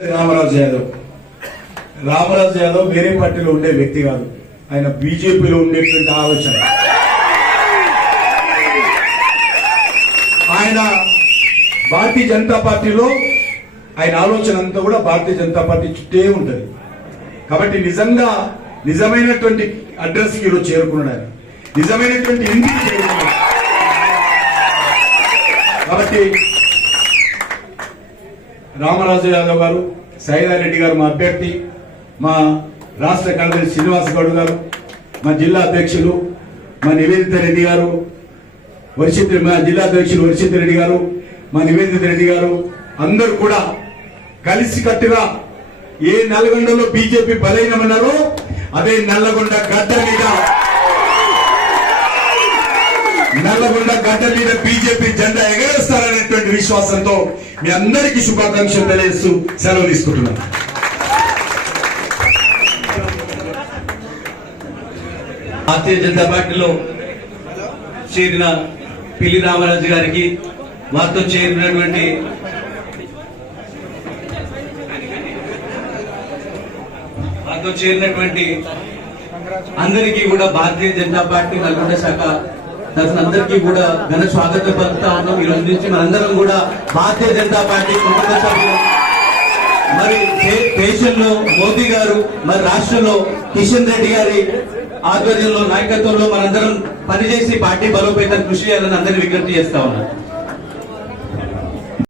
రామరాజు యాదవ్ వేరే పార్టీలో ఉండే వ్యక్తి కాదు. ఆయన బీజేపీలో ఉండేటువంటి ఆలోచన. ఆయన భారతీయ జనతా పార్టీలో ఆయన ఆలోచన అంతా కూడా భారతీయ జనతా పార్టీ చుట్టే ఉంటది. కాబట్టి నిజమైనటువంటి అడ్రస్ కి ఈరోజు చేరుకున్నాడు. ఆయన నిజమైనటువంటి ఇంటికి చేరుకున్నాడు. కాబట్టి రామరాజు యాదవ్ గారు, సైదారెడ్డి గారు మా అభ్యర్థి, మా రాష్ట్ర కార్యదర్శి శ్రీనివాస్ గౌడ్ గారు, మా జిల్లా అధ్యక్షులు మా నివేదిత రెడ్డి గారు, మా జిల్లా అధ్యక్షులు వర్షిత్ రెడ్డి గారు, మా నివేదిత రెడ్డి గారు అందరూ కూడా కలిసి కట్టుగా ఏ నల్గొండలో బీజేపీ బలైనమన్నారో అదే నల్లగొండ గడ్డ మీద బీజేపీ జెండా ఎగరేస్తారనేటువంటి విశ్వాసంతో మీ అందరికీ శుభాకాంక్షలు తెలియజేస్తూ సెలవు తీసుకుంటున్నాను. భారతీయ జనతా పార్టీలో చేరిన పిల్లి రామరాజు గారికి, వారితో చేరినటువంటి అందరికీ కూడా భారతీయ జనతా పార్టీ నల్గొండ శాఖ తరఫున అందరికీ కూడా ఘన స్వాగతం పలుకుతా ఉన్నాం. ఈ రోజు నుంచి మనందరం కూడా భారతీయ జనతా పార్టీ కుటుంబ సభ్యులు. మరి దేశంలో మోదీ గారు, మరి రాష్ట్రంలో కిషన్ రెడ్డి గారి ఆధ్వర్యంలో నాయకత్వంలో మనందరం పనిచేసి పార్టీ బలోపేతం కృషి చేయాలని అందరినీ విజ్ఞప్తి చేస్తా ఉన్నాం.